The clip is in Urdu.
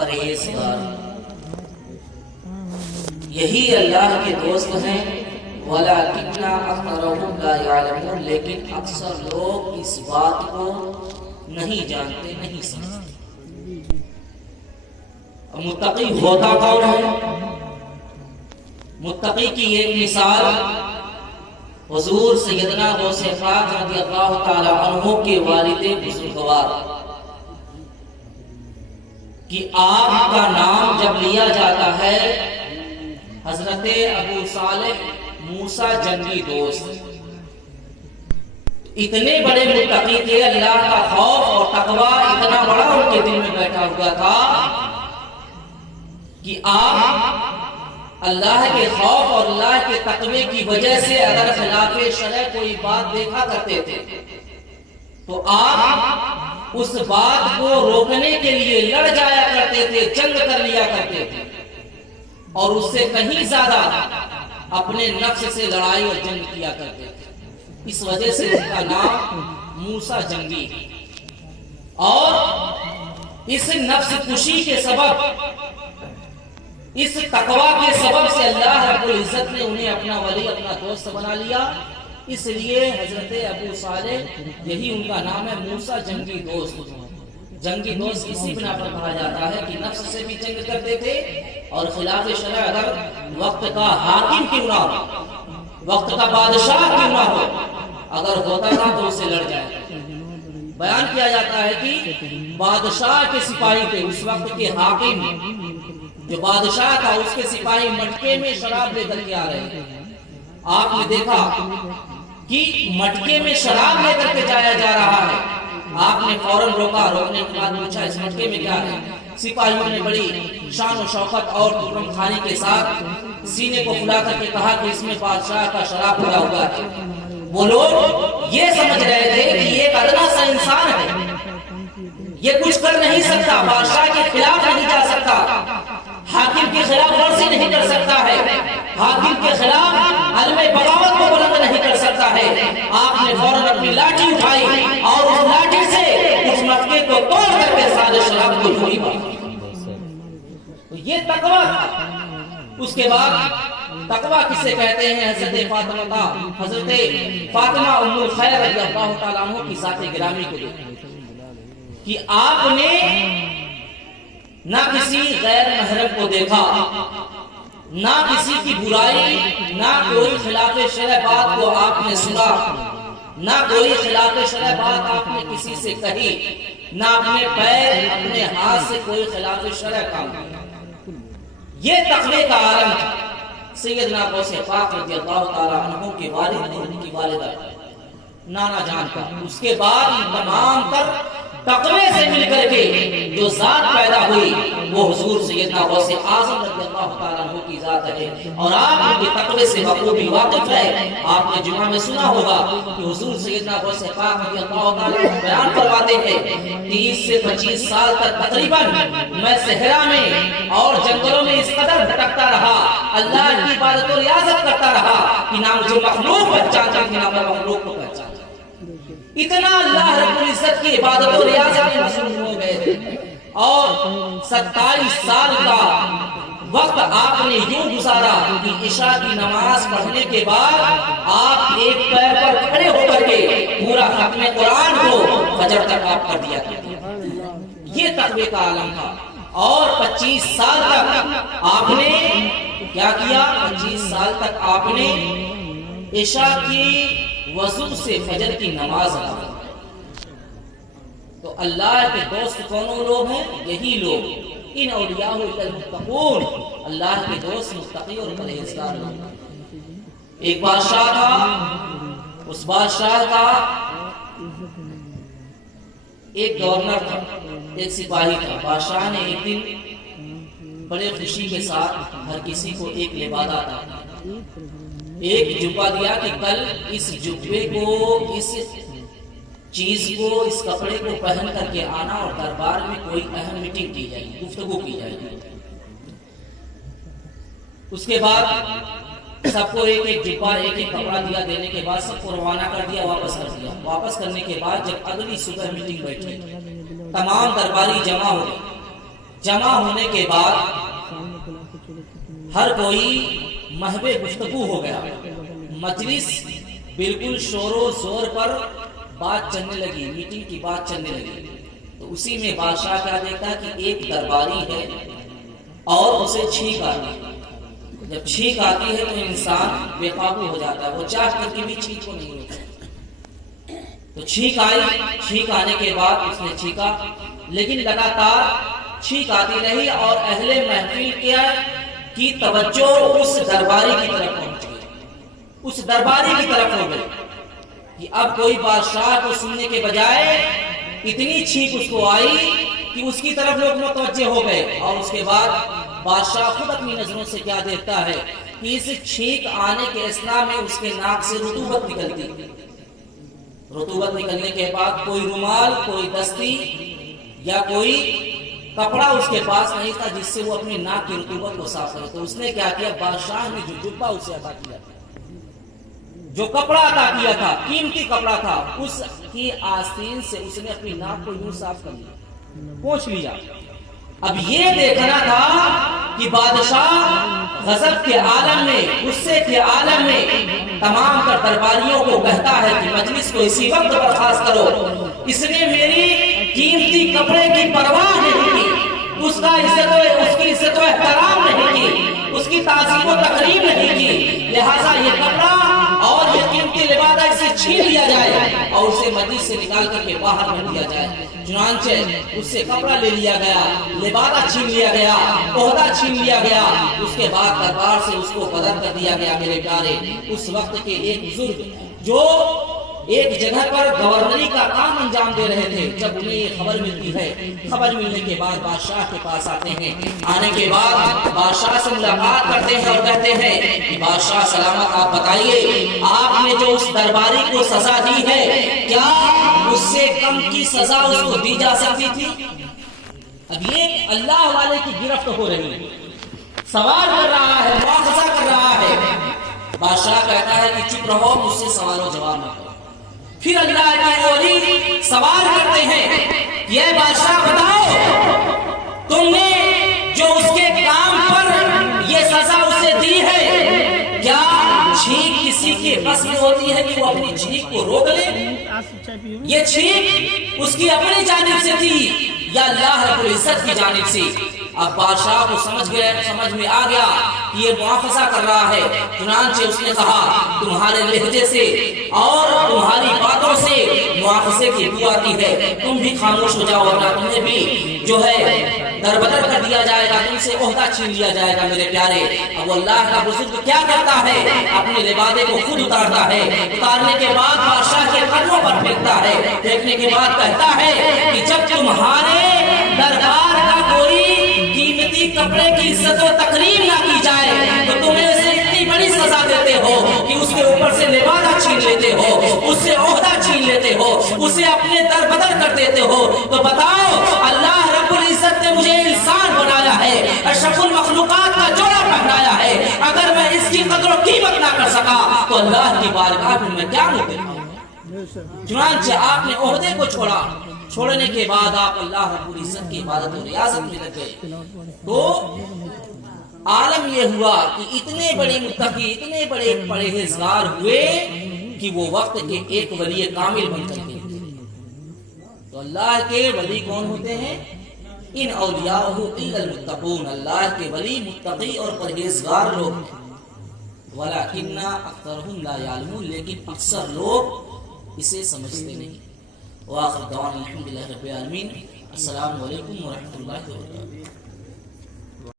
پرہیزگار، یہی اللہ کے دوست ہیں۔ وَلَٰكِنَّ أَكْثَرَهُمْ لَا يَعْلَمُونَ، لیکن اکثر لوگ اس بات کو نہیں جانتے، نہیں سمجھتے۔ متقی ہوتا کون ہے؟ متقی کی ایک مثال حضور سیدنا غوث پاک رضی اللہ تعالی عنہ کے والد بزرگوار کہ آپ کا نام جب لیا جاتا ہے، حضرت ابو صالح موسیٰ جنگی دوست اتنے بڑے متقی تھے، اللہ کا خوف اور تقوی اتنا بڑا ان کے دل میں بیٹھا ہوا تھا کہ آپ اللہ کے خوف اور اللہ کے تقوی کی وجہ سے اگر خلاف شرع کوئی بات دیکھا کرتے تھے تو آپ اس بات کو روکنے کے لیے لڑ جایا کرتے تھے، جنگ کر لیا کرتے تھے، اور اس سے کہیں زیادہ اپنے نفس سے لڑائی اور جنگ کیا کرتے تھے۔ اس وجہ سے اس کا نام موسیٰ جنگی، اور اس نفس کشی کے سبب، اس تقوی کے سبب سے اللہ رب العزت نے انہیں اپنا ولی، اپنا دوست بنا لیا۔ اس لیے حضرت ابو صالح، یہی ان کا نام ہے، موسیٰ جنگی دوست۔ جنگی دوست اسی بنا پر کہا جاتا ہے کہ نفس سے بھی جنگ کرتے تھے، اور خلاف شرع اگر وقت کا حاکم کیوں نہ ہو، وقت کا بادشاہ کیوں نہ ہو، اگر ہوتا تھا تو اسے لڑ جائے۔ بیان کیا جاتا ہے کہ بادشاہ کے سپاہی تھے، اس وقت کے حاکم جو بادشاہ تھا، اس کے سپاہی مٹکے میں شراب لے کر کے آ رہے تھے۔ آپ نے دیکھا کہ مٹکے میں شراب لے کر کے جایا جا رہا ہے، آپ نے فوراً روکا، روکنے کے بعد پوچھا اس مٹکے میں کیا ہے؟ سپاہیوں نے بڑی شان و شوکت اور ترم خانی کے ساتھ سینے کو پھلا کر کے کہا کہ اس میں بادشاہ کا شراب بھرا ہوا ہے۔ وہ لوگ یہ سمجھ رہے تھے کہ یہ ایک ادنا سا انسان ہے، یہ کچھ کر نہیں سکتا، بادشاہ کے خلاف نہیں جا سکتا، حاکم کے خلاف ورزی نہیں کر سکتا ہے، حاکم کے خلاف علم بغاوت کو بلند نہیں کر سکتا ہے۔ آپ نے فوراً اپنی لاٹھی اٹھائی اور اس لاٹھی سے اس مٹکے کو توڑ کر کے سارے شراب کو جھولی ماری۔ یہ تقویٰ تھا۔ اس کے بعد تقویٰ کسے کہتے ہیں؟ حضرت فاطمہ ام الخیر رضی اللہ تعالیٰ عنہ کی ذات گرامی کو دیکھیں کہ آپ نے نہ کسی غیر محرم کو دیکھا، نہ کسی کی برائی، نہ کوئی خلاف شرع بات کو آپ نے سنا، نہ کوئی خلاف شرع بات آپ نے کسی سے کہی، نہ اپنے پیر، اپنے ہاتھ سے کوئی خلاف شرع کام کیا۔ یہ تقوی کا عالم تھا سیدنا غوث پاک رضی اللہ تعالیٰ عنہ کے والد اور ان کی والدہ نانا جان کا۔ اس کے بعد تمام تر تقوی سے مل کر کے جو ذات پیدا ہوئی وہ حضور سیدنا غوث اعظم رضی اللہ تعالیٰ عنہ کی ذات ہے، اور آپ ان کے تقوی سے بخوبی واقف ہے۔ آپ نے جمعہ میں سنا ہوگا کہ حضور سیدنا غوث پاک رضی اللہ تعالیٰ عنہ بیان فرماتے ہیں 30 سے 25 سال تک تقریباً میں صحرا میں اور جنگلوں میں اس قدر بھٹکتا رہا، اللہ کی عبادت و ریاضت کرتا رہا کہ نہ مجھے مخلوق پہچانتا تھی، نہ میں مخلوق کو پہچانتا۔ اتنا اللہ رب العزت کی عبادت و ریاضت میں مصروف ہو گئے تھے، اور 27 سال کا وقت آپ نے یوں گزارا کہ عشاء کی نماز پڑھنے کے بعد آپ ایک پیر پر کھڑے ہو کر کے پورا ختم قرآن کو فجر تک آپ پڑھ دیا کرتے۔ یہ تقوی کا عالم تھا۔ اور 25 سال تک آپ نے کیا کیا؟ 25 سال تک آپ نے عشاء کی وضو سے فجر کی نماز ادا کی۔ تو اللہ کے دوست کون لوگ ہیں؟ یہی لوگ، ان اولیاء المتقون، اللہ کے دوست متقی اور پرہیزگار لوگ۔ ایک بادشاہ تھا، اس بادشاہ کا ایک گورنر تھا، ایک سپاہی تھا۔ بادشاہ نے ایک دن بڑے خوشی کے ساتھ ہر کسی کو ایک لبادہ تھا، ایک جبہ دیا کہ کل اس جبے کو، اس چیز کو، اس کپڑے کو پہن کر کے آنا اور دربار میں کوئی اہم میٹنگ کی جائے گی، گفتگو کی جائے گی۔ اس کے بعد سب کو ایک ایک جبہ، ایک ایک کپڑا دیا، دینے کے بعد سب کو روانہ کر دیا، واپس کر دیا۔ واپس کرنے کے بعد جب اگلی صبح میٹنگ بیٹھی، تمام درباری جمع ہو گئے، جمع ہونے کے بعد ہر کوئی محو گفتگو ہو گیا، مجلس بالکل شور و زور پر بات چلنے لگی، میٹنگ کی بات چلنے لگی۔ تو اسی میں بادشاہ کیا دیکھتا کہ ایک درباری ہے اور اسے چھینک آتی ہے۔ جب چھینک آتی ہے تو انسان بے قابو ہو جاتا ہے، وہ چاہ کر کے بھی چھینک کو نہیں روکتا۔ تو چھینک آئی، چھینک آنے کے بعد اس نے چھینکا، لیکن لگاتار چھینک آتی رہی اور اہل محفل کی توجہ اس درباری کی طرف پہنچ گئی، اس درباری کی طرف ہو گئی کہ اب کوئی بادشاہ کو سننے کے بجائے اتنی چھینک اس کو آئی کہ اس کی طرف لوگ متوجہ ہو گئے۔ اور اس کے بعد بادشاہ خود اپنی نظروں سے کیا دیکھتا ہے کہ اس چھینک آنے کے اثناء میں اس کے ناک سے رطوبت نکلتی، رطوبت نکلنے کے بعد کوئی رومال، کوئی دستی یا کوئی کپڑا اس کے پاس نہیں تھا جس سے وہ اپنے ناک کی رطوبت کو صاف کرے۔ تو اس نے کیا کیا، بادشاہ نے جو جبہ اسے عطا کیا تھا، جو کپڑا عطا کیا تھا، قیمتی کپڑا تھا، اس کی آستین سے اس نے اپنی ناک کو یوں صاف کر لیا، پوچھ لیا۔ اب یہ دیکھنا تھا کہ بادشاہ غضب کے عالم میں، غصے کے عالم میں تمام تر درباریوں کو کہتا ہے کہ مجلس کو اسی وقت برخاست کرو۔ اس نے میری قیمتی کپڑے کی پرواہ نہیں کی، اس کی عزت و احترام نہیں کی، اس کی تعظیم و تکریم نہیں کی، لہٰذا یہ کپڑا اور یہ قیمتی لبادہ اسے چھین لیا جائے اور اسے مجلس سے نکال کر کے باہر رکھ دیا جائے۔ چنانچہ اس سے کپڑا لے لیا گیا، لبادہ چھین لیا گیا، عہدہ چھین لیا گیا، اس کے بعد دربار سے اس کو بدر کر دیا گیا۔ میرے پیارے، اس وقت کے ایک بزرگ جو ایک جگہ پر گورنری کا کام انجام دے رہے تھے، جب انہیں یہ خبر ملتی ہے، خبر ملنے کے بعد بادشاہ کے پاس آتے ہیں، آنے کے بعد بادشاہ سے ملاقات کرتے ہیں اور کہتے ہیں کہ بادشاہ سلامت، آپ بتائیے آپ نے جو اس درباری کو سزا دی ہے، کیا اس سے کم کی سزا اس کو دی جا سکتی تھی؟ اب یہ اللہ والے کی گرفت ہو رہی ہے، سوال کر رہا ہے، مواخذہ کر رہا ہے۔ بادشاہ کہتا ہے کہ چپ رہو، مجھ سے سوال و جواب نہ کرو۔ پھر اللہ کے ولی سوال کرتے ہیں، یہ بادشاہ بتاؤ تم نے جو اس کے کام پر یہ سزا اسے دی ہے، کیا چھینک کسی کے بس میں ہوتی ہے کہ وہ اپنی چھینک کو روک لے؟ یہ چھینک اس کی اپنی جانب سے تھی یا اللہ رب العزت کی جانب سے؟ اب بادشاہ کو سمجھ میں آ گیا کہ یہ مواخذہ کر رہا ہے، چنانچہ اس نے کہا تمہارے لہجے سے اور تمہاری باتوں سے مواخذے کی بو آتی ہے، تم بھی خاموش ہو جاؤ ورنہ تمہیں بھی جو ہے دربدر کر دیا جائے گا، تم سے عہدہ چھین لیا جائے گا۔ میرے پیارے، اب اللہ کا بزرگ کیا کرتا ہے، اپنے لبادے کو خود اتارتا ہے، اتارنے کے بعد بادشاہ کے قدموں پر پھینکتا ہے، پھینکنے کے بعد کہتا ہے کہ جب تمہارے دربار کا کوئی قیمتی کپڑے کی عزت و تکریم نہ کی جائے تو تمہیں اسے اتنی بڑی سزا دیتے ہو کہ اس کے اوپر سے لبادہ چھین لیتے ہو، اس سے عہدہ چھین لیتے ہو، اسے اپنے در بدر کر دیتے ہو۔ تو بتاؤ، اللہ رب العزت نے مجھے انسان بنایا ہے، اشرف المخلوقات کا جوڑا پہنایا ہے، اگر میں اس کی قدر و قیمت نہ کر سکا تو اللہ کی بارگاہ میں میں کیا مدعا ہوں؟ چنانچہ آپ نے عہدے کو چھوڑا، چھوڑنے کے بعد آپ اللہ رب العزت کی عبادت و ریاضت میں لگ گئے۔ تو عالم یہ ہوا کہ اتنے بڑے متقی، اتنے بڑے پرہیزگار ہوئے کہ وہ وقت کے ایک ولی کامل بن کر کے۔ تو اللہ کے ولی کون ہوتے ہیں؟ ان اولیاء الا المتقون، اللہ کے ولی متقی اور پرہیزگار لوگ ہیں۔ ولکن اکثرهم لا یعلمون، لیکن اکثر لوگ اسے سمجھتے نہیں۔ وآخر دعوانا الحمدللہ رب العالمین۔ السلام علیکم ورحمۃ اللہ وبرکاتہ۔